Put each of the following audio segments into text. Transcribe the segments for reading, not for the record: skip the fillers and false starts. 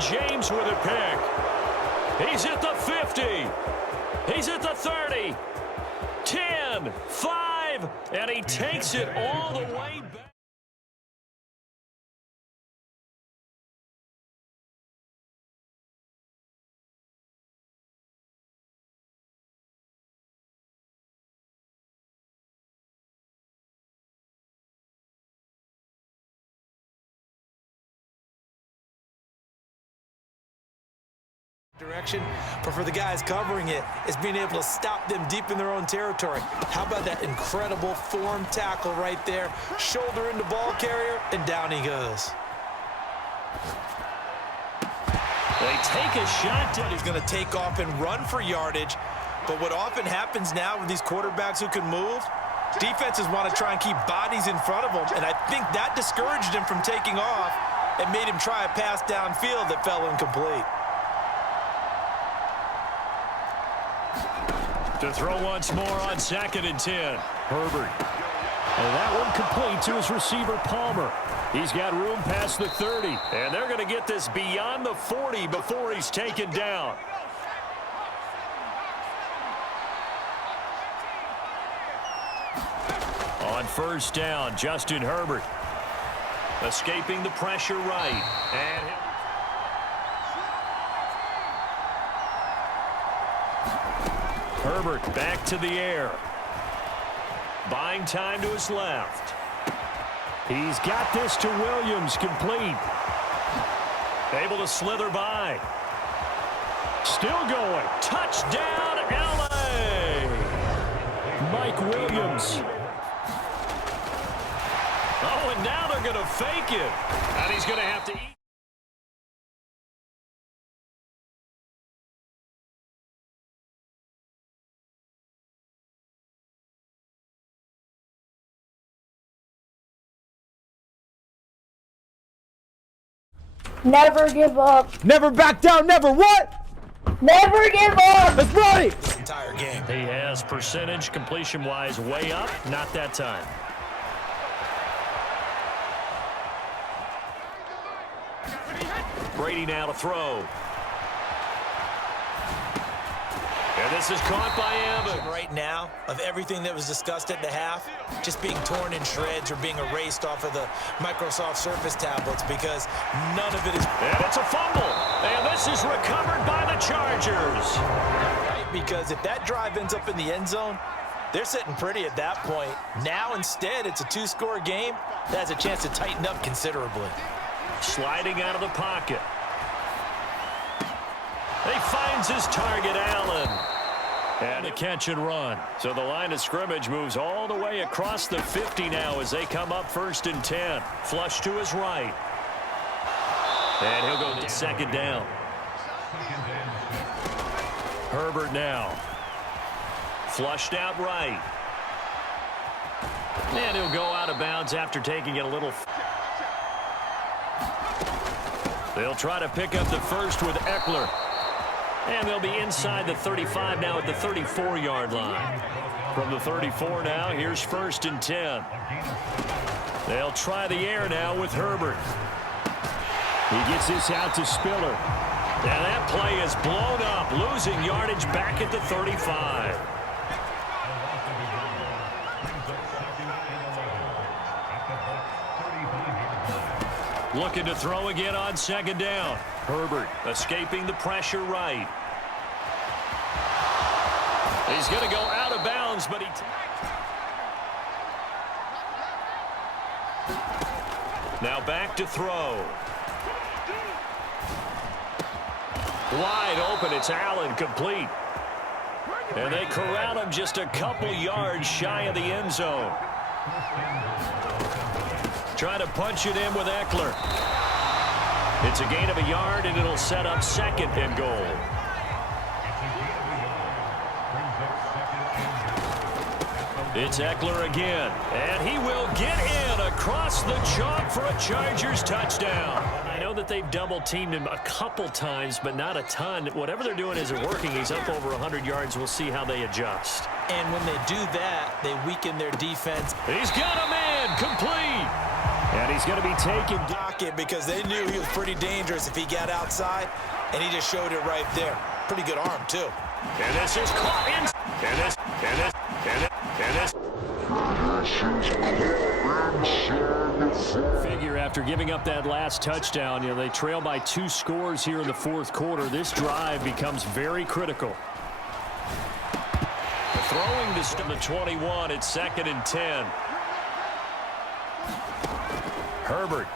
James with a pick. He's at the 50. He's at the 30. 10, 5, and he takes it all the way back. Direction, but for the guys covering it, is being able to stop them deep in their own territory. How about that incredible form tackle right there? Shoulder into ball carrier, and down he goes. They take a shot down. He's going to take off and run for yardage, but what often happens now with these quarterbacks who can move, defenses want to try and keep bodies in front of them, and I think that discouraged him from taking off and made him try a pass downfield that fell incomplete. To throw once more on 2nd and 10. Herbert. And that one complete to his receiver, Palmer. He's got room past the 30. And they're going to get this beyond the 40 before he's taken down. On 1st down, Justin Herbert. Escaping the pressure right. And Herbert back to the air. Buying time to his left. He's got this to Williams, complete. Able to slither by. Still going. Touchdown, L.A. Mike Williams. Oh, and now they're going to fake it. And he's going to have to eat. Never give up. Never back down. Never what? Never give up. That's right. This entire game. He has percentage completion-wise way up. Not that time. Brady now to throw. And this is caught by Evans. Right now, of everything that was discussed at the half, just being torn in shreds or being erased off of the Microsoft Surface tablets, because none of it is... And it's a fumble. And this is recovered by the Chargers. Right, because if that drive ends up in the end zone, they're sitting pretty at that point. Now, instead, it's a two-score game that has a chance to tighten up considerably. Sliding out of the pocket. He finds his target, Allen. And a catch and run. So the line of scrimmage moves all the way across the 50 now as they come up 1st and 10. Flush to his right. And he'll go to 2nd down. Herbert now. Flushed out right. And he'll go out of bounds after taking it a little. They'll try to pick up the first with Eckler. And they'll be inside the 35 now at the 34-yard line. From the 34 now, here's 1st and 10. They'll try the air now with Herbert. He gets this out to Spiller. And that play is blown up, losing yardage back at the 35. Looking to throw again on 2nd down. Herbert escaping the pressure right. He's going to go out of bounds, but he... Now back to throw. Wide open, it's Allen, complete. And they corral him just a couple yards shy of the end zone. Trying to punch it in with Eckler. It's a gain of a yard, and it'll set up 2nd and goal. It's Eckler again, and he will get in across the chalk for a Chargers touchdown. I know that they've double-teamed him a couple times, but not a ton. Whatever they're doing isn't working. He's up over 100 yards. We'll see how they adjust. And when they do that, they weaken their defense. He's got a man complete. And And he's going to be taken. Pocket because they knew he was pretty dangerous if he got outside, and he just showed it right there. Pretty good arm, too. And this is caught in. Figure after giving up that last touchdown, they trail by 2 scores here in the fourth quarter. This drive becomes very critical. Throwing this to the 21 at 2nd and 10. Herbert.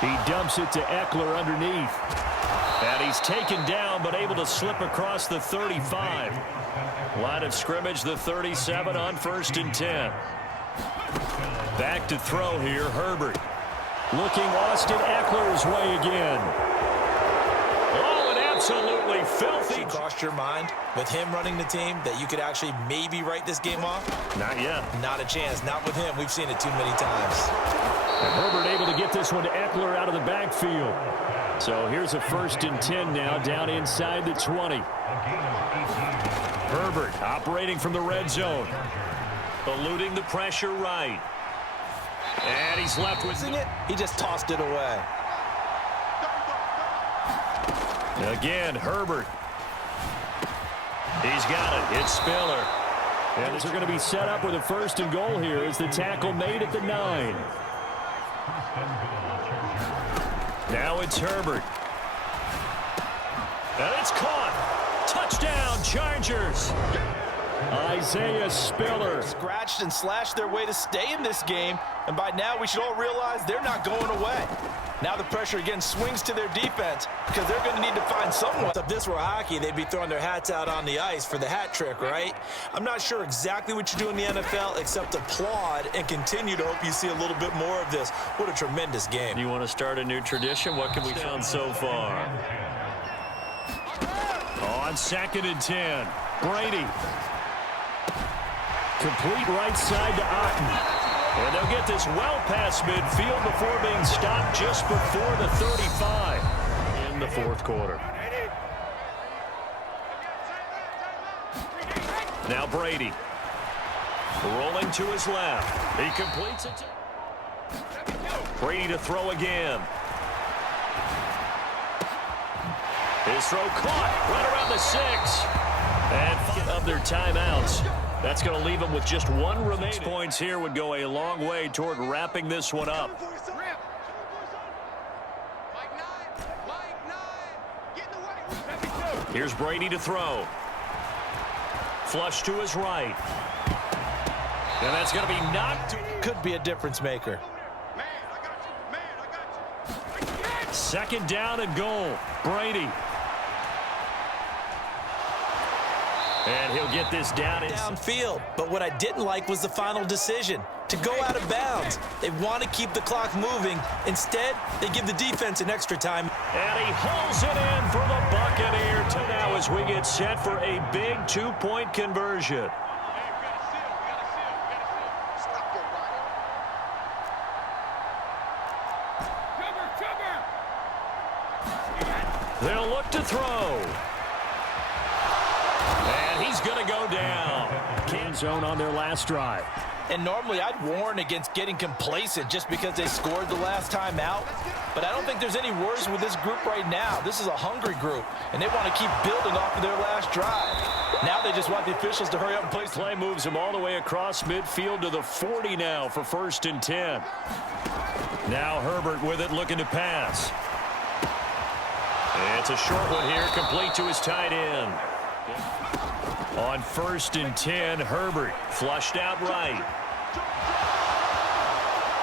He dumps it to Eckler underneath. And he's taken down but able to slip across the 35. Line of scrimmage, the 37 on 1st and 10. Back to throw here, Herbert. Looking Austin Eckler's way again. Oh, an absolutely filthy. Crossed your mind with him running the team that you could actually maybe write this game off? Not yet. Not a chance. Not with him. We've seen it too many times. And Herbert able to get this one to Eckler out of the backfield. So here's a 1st and 10 now, down inside the 20. Herbert operating from the red zone. Eluding the pressure right. And he's left with it. He just tossed it away. Again, Herbert. He's got it. It's Spiller. And they're going to be set up with a 1st and goal here as the tackle made at the 9. Now it's Herbert. And it's caught. Touchdown, Chargers. Isaiah Spiller. Scratched and slashed their way to stay in this game. And by now, we should all realize they're not going away. Now the pressure again swings to their defense because they're going to need to find someone. If this were hockey, they'd be throwing their hats out on the ice for the hat trick, right? I'm not sure exactly what you do in the NFL except applaud and continue to hope you see a little bit more of this. What a tremendous game. You want to start a new tradition? What can we found so far? On 2nd and 10, Brady. Complete right side to Otten. And they'll get this well past midfield before being stopped just before the 35 in the fourth quarter. Now Brady. Rolling to his left. He completes it. Brady to throw again. His throw caught right around the 6. And of their timeouts. That's going to leave them with just 1 remaining. 6 points here would go a long way toward wrapping this one up. Here's Brady to throw. Flush to his right. And that's going to be knocked. Could be a difference maker. 2nd down and goal. Brady. And he'll get this downfield. But what I didn't like was the final decision to go out of bounds. They want to keep the clock moving. Instead, they give the defense an extra time. And he hauls it in for the Buccaneer to now as we get set for a big 2-point conversion. They'll look to throw. And he's going to go down. Can zone on their last drive. And normally I'd warn against getting complacent just because they scored the last time out. But I don't think there's any worries with this group right now. This is a hungry group, and they want to keep building off of their last drive. Now they just want the officials to hurry up and play. Play moves him all the way across midfield to the 40 now for 1st and 10. Now Herbert with it, looking to pass. It's a short one here, complete to his tight end. On 1st and 10, Herbert flushed out right.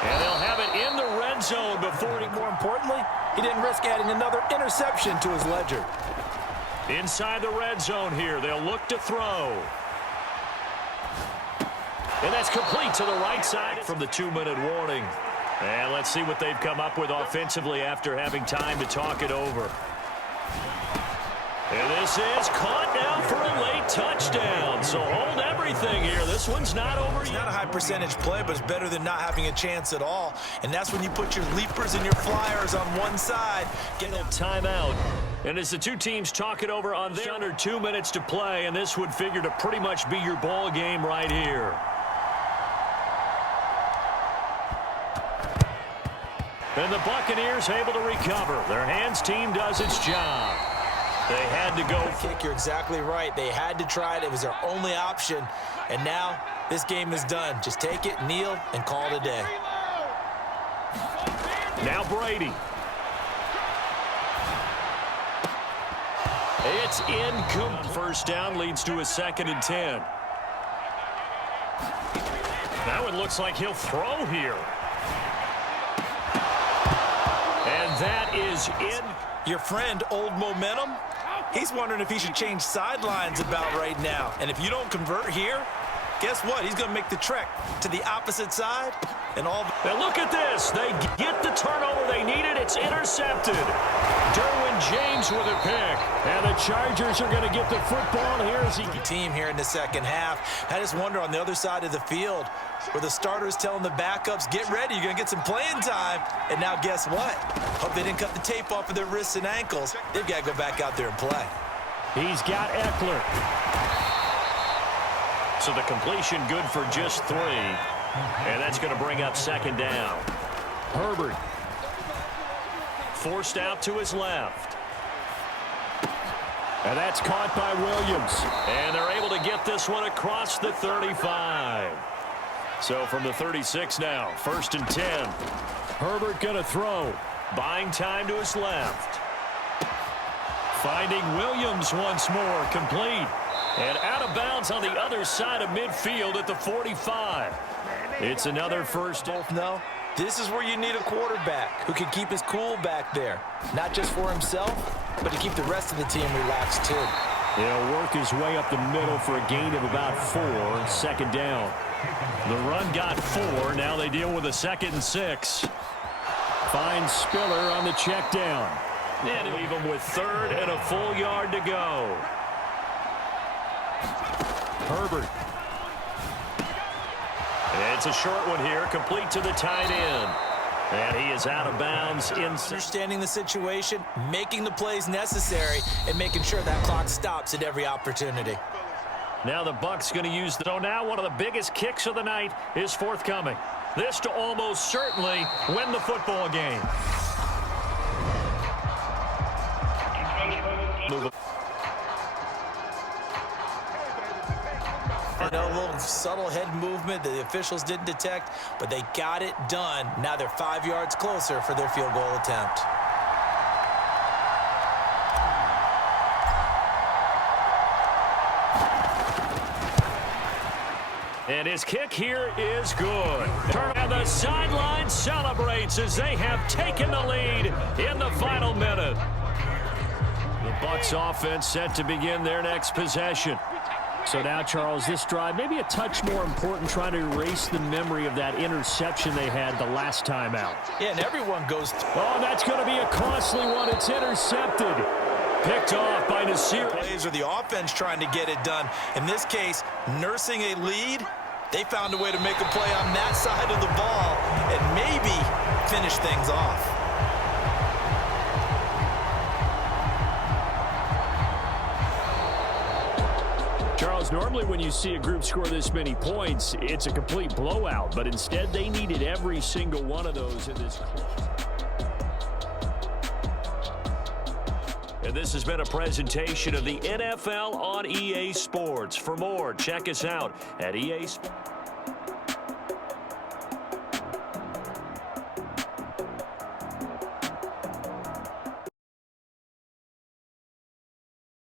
And they'll have it in the red zone before he, more importantly, he didn't risk adding another interception to his ledger. Inside the red zone here, they'll look to throw. And that's complete to the right side from the 2-minute warning. And let's see what they've come up with offensively after having time to talk it over. And this is caught now for a late touchdown. So hold everything here. This one's not over yet. It's not a high percentage play, but it's better than not having a chance at all. And that's when you put your leapers and your flyers on one side. Get a timeout. And as the two teams talk it over on their under 2 minutes to play, and this would figure to pretty much be your ball game right here. And the Buccaneers able to recover. Their hands team does its job. They had to go. Kick, you're exactly right. They had to try it. It was their only option. And now this game is done. Just take it, kneel, and call it a day. Now Brady. It's incomplete. First down leads to a 2nd and 10. Now it looks like he'll throw here. And that is in. Your friend, Old Momentum, he's wondering if he should change sidelines about right now. And if you don't convert here, guess what? He's going to make the trek to the opposite side. And all. Now look at this. They get the turnover they needed. It's intercepted. Derwin James with a pick. And the Chargers are going to get the football here as he team here in the second half. I just wonder on the other side of the field where the starters telling the backups, get ready, you're going to get some playing time. And now guess what? Hope they didn't cut the tape off of their wrists and ankles. They've got to go back out there and play. He's got Eckler. So the completion good for just 3. And that's going to bring up 2nd down. Herbert. Forced out to his left. And that's caught by Williams. And they're able to get this one across the 35. So from the 36 now, 1st and 10. Herbert going to throw. Buying time to his left. Finding Williams once more, complete. And out of bounds on the other side of midfield at the 45. It's another first. No, this is where you need a quarterback who can keep his cool back there. Not just for himself, but to keep the rest of the team relaxed too. He'll work his way up the middle for a gain of about 4, 2nd down. The run got 4. Now they deal with a 2nd and 6. Finds Spiller on the check down. And leave him with 3rd and a full yard to go. Herbert. It's a short one here, complete to the tight end. And he is out of bounds. Understanding the situation, making the plays necessary, and making sure that clock stops at every opportunity. Now the Bucs going to use the. So now one of the biggest kicks of the night is forthcoming. This to almost certainly win the football game. A little subtle head movement that the officials didn't detect, but they got it done. Now they're 5 yards closer for their field goal attempt. And his kick here is good. And the sideline celebrates as they have taken the lead in the final minute. The Bucs offense set to begin their next possession. So now, Charles, this drive maybe a touch more important, trying to erase the memory of that interception they had the last time out. Yeah, and everyone goes. Oh, that's going to be a costly one. It's intercepted. Picked off by Nasir. Plays or the offense trying to get it done. In this case, nursing a lead, they found a way to make a play on that side of the ball and maybe finish things off. Charles, normally when you see a group score this many points, it's a complete blowout, but instead they needed every single one of those in this. And this has been a presentation of the NFL on EA Sports. For more, check us out at EA Sports.